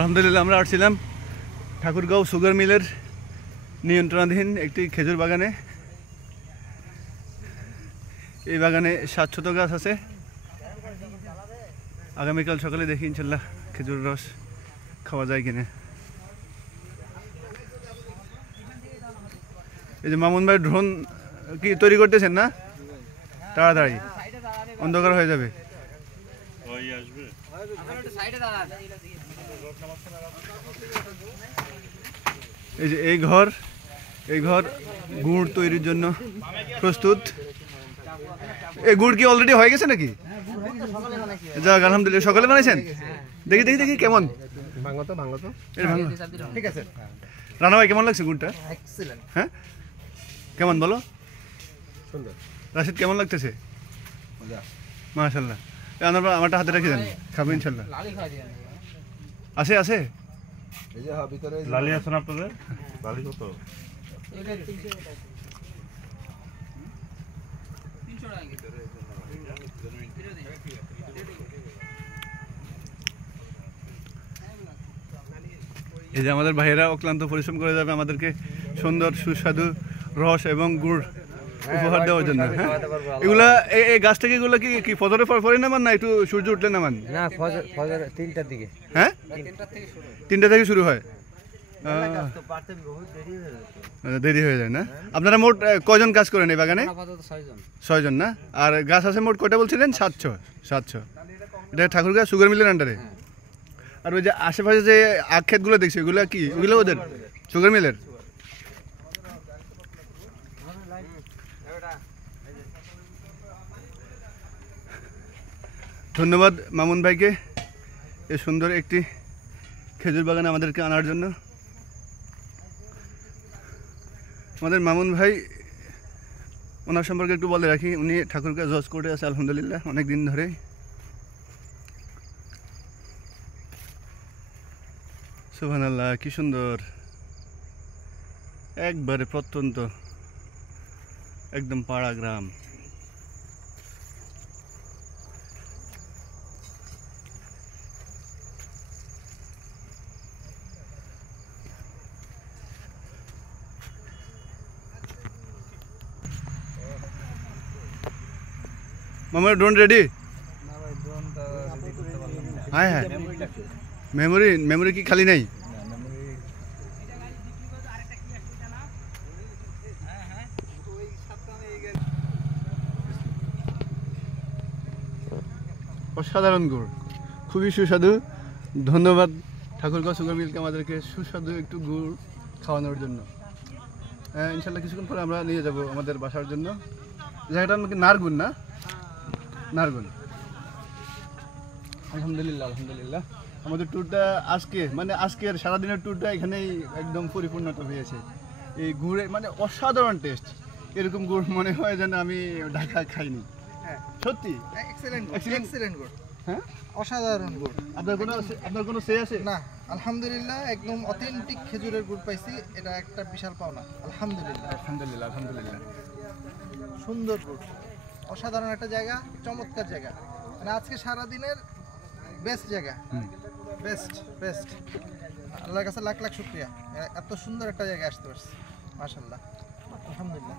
আলহামদুলিল্লাহ আমরা আসছিলাম ঠাকুরগাঁও সুগার মিলের নিয়ন্ত্রণাধীন একটি খেজুর বাগানে। এই বাগানে 700 গাছ আছে। আগামীকাল সকালে দেখি ইনশাল্লাহ খেজুর রস খাওয়া যায় কিনা। এই যে মামুন ভাই ড্রোন কি তৈরি করতেছেন না? তাড়াতাড়ি অন্ধকার হয়ে যাবে। এই যে এই ঘর গুড় তৈরির জন্য প্রস্তুত। এই গুড় কি অলরেডি হয়ে গেছে নাকি? যাক আলহামদুলিল্লাহ, সকালে বানাইছেন? দেখি দেখি দেখি কেমন। ঠিক আছে রানা ভাই, কেমন লাগছে গুড়টা? হ্যাঁ কেমন বলো? রাশিদ কেমন লাগতেছে? মাশাআল্লাহ। আমারটা হাতে রেখে দেন, খাবো ইনশাল্লাহ। আছে আছে লালি আছে না আপনাদের? লালি কত? এই যে আমাদের ভাইয়েরা অক্লান্ত পরিশ্রম করে যাবে আমাদেরকে সুন্দর সুস্বাদু রস এবং গুড় উপহার দেওয়ার জন্য। হ্যাঁ এগুলা এই গাছ থেকে এগুলো কি ফজরের পরে নামান না একটু সূর্য উঠলে নামান? না ফজর 3টার দিকে। হ্যাঁ 3টা থেকে শুরু হয়। দেরি হয়ে যায় না? আপনারা মোট কয়জন কাজ করেন এই বাগানে? 6 জন না? আর গাছ আছে মোট কয়টা বলছিলেন? 700। এটা ঠাকুরগাঁও সুগার মিলের আন্ডারে। আর ওই যে আশেপাশে যে আখ ক্ষেতগুলো দেখছি ওগুলো কি? ওগুলো ওদের সুগার মিলের? ধন্যবাদ মামুন ভাইকে এই সুন্দর একটি খেজুর বাগানে আমাদেরকে আনার জন্য। আমাদের মামুন ভাই, ওনার সম্পর্কে একটু বলে রাখি। উনি ঠাকুরগাঁও জজ কোর্টে আছে আলহামদুলিল্লাহ অনেক দিন ধরে। সুবহানাল্লাহ, কি সুন্দর, একবারে প্রত্যন্ত একদম পাড়া গ্রাম। মামার ড্রোন রেডি? হ্যাঁ হ্যাঁ মেমোরি কি খালি নাই? অসাধারণ গুড়, খুবই সুস্বাদু। ধন্যবাদ ঠাকুরগাঁও সুগার মিলকে আমাদেরকে সুস্বাদু একটু গুড় খাওয়ানোর জন্য। ইনশাল্লাহ কিছুক্ষণ পরে আমরা নিয়ে যাব আমাদের বাসার জন্য। জায়গাটা আমাকে নারগুন না? নারগুন। আলহামদুলিল্লাহ আমাদের ট্যুরটা আজকের সারাদিনের ট্যুরটা এখানেই একদম পরিপূর্ণতা হয়েছে। এই গুড়ে অসাধারণ টেস্ট। এরকম গুড় মনে হয় যেন আমি ঢাকা খাইনি। সত্যি এক্সেলেন্ট গুড়। হ্যাঁ অসাধারণ গুড়। আপনার কোনো সে আছে? না আলহামদুলিল্লাহ, একদম অথেন্টিক খেজুরের গুড় পাইছি। এটা একটা বিশাল পাওনা। আলহামদুলিল্লাহ। সুন্দর গুড়, অসাধারণ একটা জায়গা, চমৎকার জায়গা। আজকে সারাদিনের বেস্ট জায়গা, বেস্ট। আল্লাহর কাছে লাখ লাখ শুকরিয়া, এত সুন্দর একটা জায়গায় আসতে পারছি। মাশাআল্লাহ, আলহামদুলিল্লাহ।